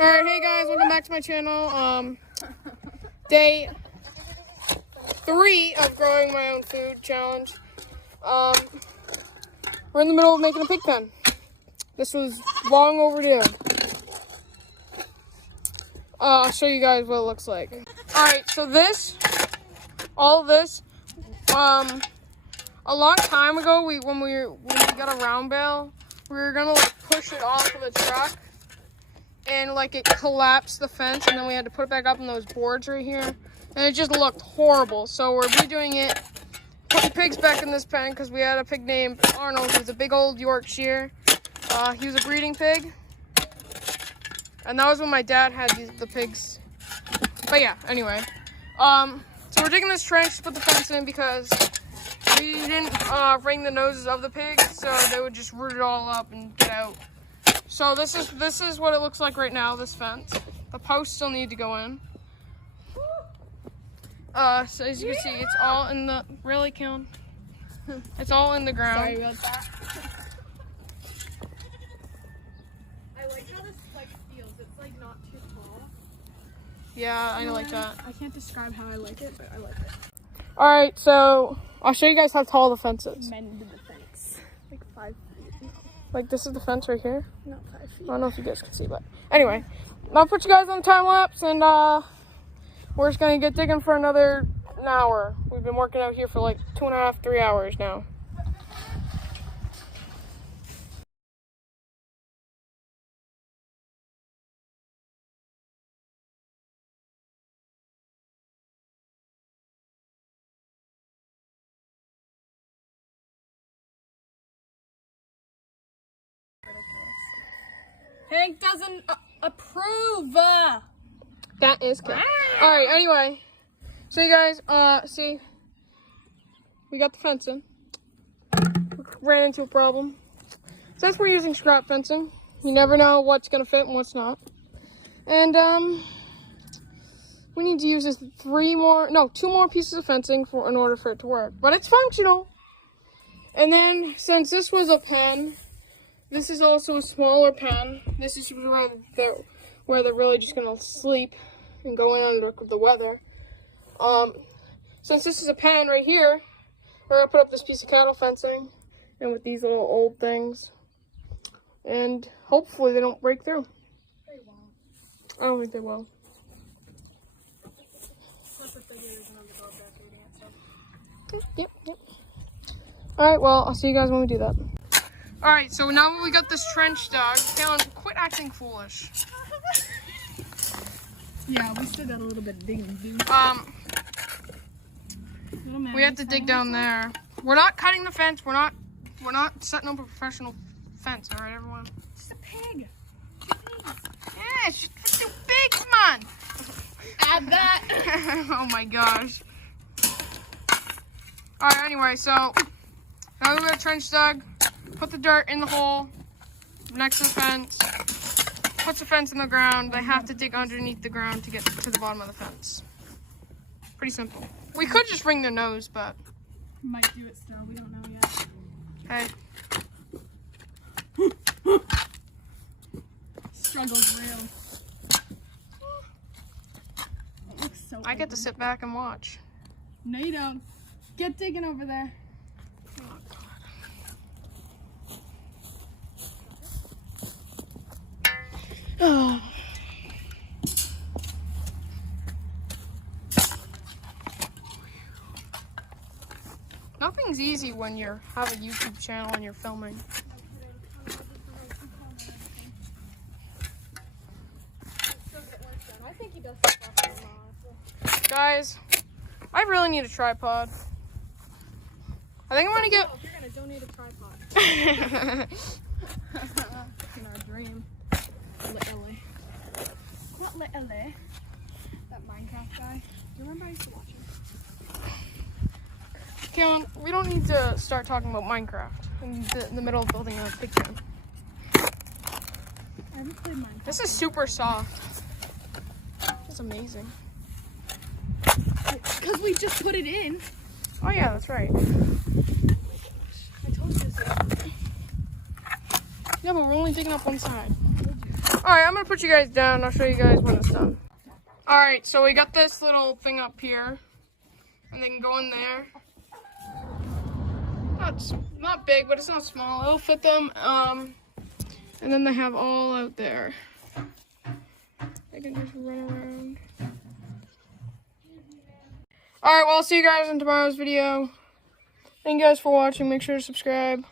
Alright, hey guys, welcome back to my channel. Day 3 of growing my own food challenge. We're in the middle of making a pig pen. This was long overdue. I'll show you guys what it looks like. Alright, so all this, a long time ago, when we got a round bale, we were gonna like push it off of the truck, and like it collapsed the fence, and then we had to put it back up on those boards right here, and it just looked horrible. So we're redoing it, put the pigs back in this pen because we had a pig named Arnold. He was a big old Yorkshire. He was a breeding pig, and that was when my dad had the pigs. But yeah, anyway, so we're digging this trench to put the fence in because we didn't ring the noses of the pigs, so they would just root it all up and get out. So this is what it looks like right now, this fence. The posts still need to go in. So as you can see, it's all in the, really, Kellen? It's all in the ground. Sorry about that. I like how this like feels. It's like not too tall. Yeah, I like that. I can't describe how I like it, but I like it. Alright, so I'll show you guys how tall the fence is. Mend the fence. Like 5 feet. Like this is the fence right here. Not 5 feet. I don't know if you guys can see, but anyway, I'll put you guys on time lapse, and we're just gonna get digging for another hour. We've been working out here for like 2.5, 3 hours now. Hank doesn't approve. That is good. All right. Anyway, so you guys, see, we got the fence in. Ran into a problem. Since we're using scrap fencing, you never know what's gonna fit and what's not. And we need to use this 2 more pieces of fencing in order for it to work. But it's functional. And then since this was a pen, this is also a smaller pen. This is where they're really just gonna sleep and go in under the weather. Since this is a pen right here, we're gonna put up this piece of cattle fencing and with these little old things, and hopefully they don't break through. They won't. I don't think they will. Yep. All right. Well, I'll see you guys when we do that. All right, so now we got this trench dug. Kellen, quit acting foolish. Yeah, we still got a little bit of digging to do. We have to dig down there. We're not cutting the fence. We're not setting up a professional fence. All right, everyone. It's a pig. Yeah, it's just for 2 pigs, man. Add that. Oh my gosh. All right. Anyway, so now we got a trench dug. Put the dirt in the hole next to the fence. Puts the fence in the ground. They have to dig underneath the ground to get to the bottom of the fence. Pretty simple. We could just ring their nose, but Might do it still. We don't know yet. hey. Struggle's real. It looks so I get to sit back and watch. No, you don't. Get digging over there. Oh. Nothing's easy when you have a YouTube channel and you're filming. I think he does stuff. Guys, I really need a tripod. I think I'm gonna get. You're gonna donate a tripod. In our dream. Literally. Not literally. That Minecraft guy. Do you remember I used to watch him? Kellen, we don't need to start talking about Minecraft in the middle of building a pig pen. I haven't played Minecraft. This is super soft. It's amazing. Because we just put it in. Oh yeah, that's right. I told you so. Yeah, but we're only digging up one side. Alright, I'm gonna put you guys down. I'll show you guys when it's done. Alright, so we got this little thing up here. And they can go in there. Not big, but it's not small. It'll fit them. And then they have all out there. They can just run around. Alright, well, I'll see you guys in tomorrow's video. Thank you guys for watching. Make sure to subscribe.